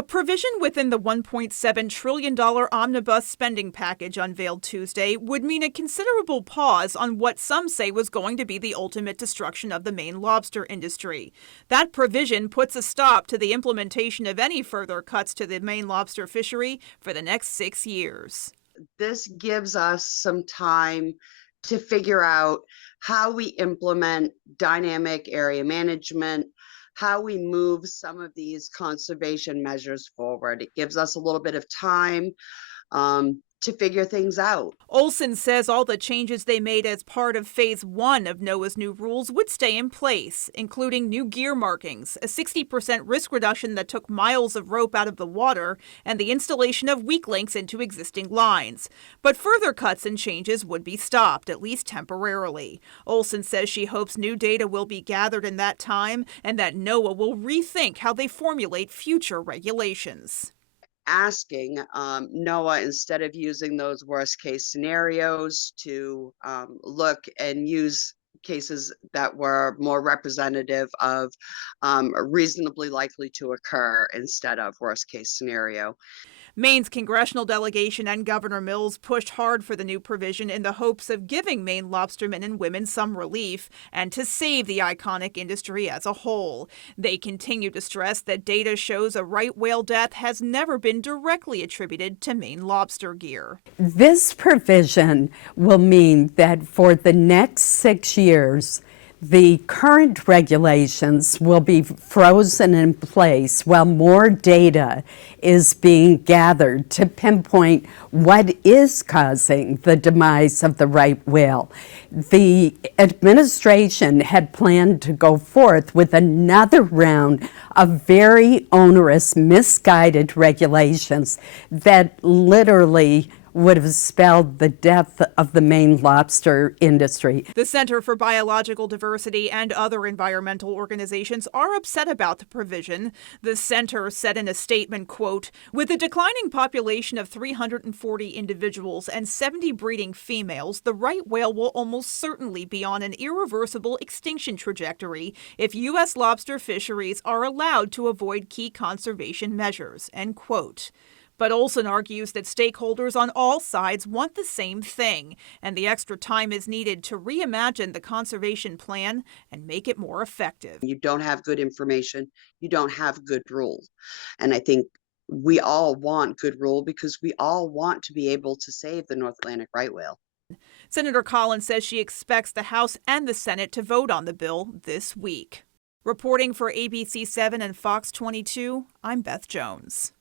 A provision within the $1.7 trillion Omnibus spending package unveiled Tuesday would mean a considerable pause on what some say was going to be the ultimate destruction of the Maine lobster industry. That provision puts a stop to the implementation of any further cuts to the Maine lobster fishery for the next 6 years. This gives us some time to figure out how we implement dynamic area management, how we move some of these conservation measures forward. It gives us a little bit of time to figure things out. Olson says all the changes they made as part of Phase 1 of NOAA's new rules would stay in place, including new gear markings, a 60% risk reduction that took miles of rope out of the water, and the installation of weak links into existing lines. But further cuts and changes would be stopped, at least temporarily. Olson says she hopes new data will be gathered in that time and that NOAA will rethink how they formulate future regulations. Asking NOAA, instead of using those worst case scenarios, to look and use cases that were more representative of reasonably likely to occur instead of worst case scenario. Maine's congressional delegation and Governor Mills pushed hard for the new provision in the hopes of giving Maine lobstermen and women some relief and to save the iconic industry as a whole. They continue to stress that data shows a right whale death has never been directly attributed to Maine lobster gear. This provision will mean that for the next 6 years, the current regulations will be frozen in place while more data is being gathered to pinpoint what is causing the demise of the right whale. The administration had planned to go forth with another round of very onerous, misguided regulations that literally would have spelled the death of the Maine lobster industry. The Center for Biological Diversity and other environmental organizations are upset about the provision. The center said in a statement, quote, "With a declining population of 340 individuals and 70 breeding females, the right whale will almost certainly be on an irreversible extinction trajectory if U.S. lobster fisheries are allowed to avoid key conservation measures," end quote. But Olson argues that stakeholders on all sides want the same thing, and the extra time is needed to reimagine the conservation plan and make it more effective. You don't have good information, you don't have good rules. And I think we all want good rule because we all want to be able to save the North Atlantic right whale. Senator Collins says she expects the House and the Senate to vote on the bill this week. Reporting for ABC 7 and Fox 22, I'm Beth Jones.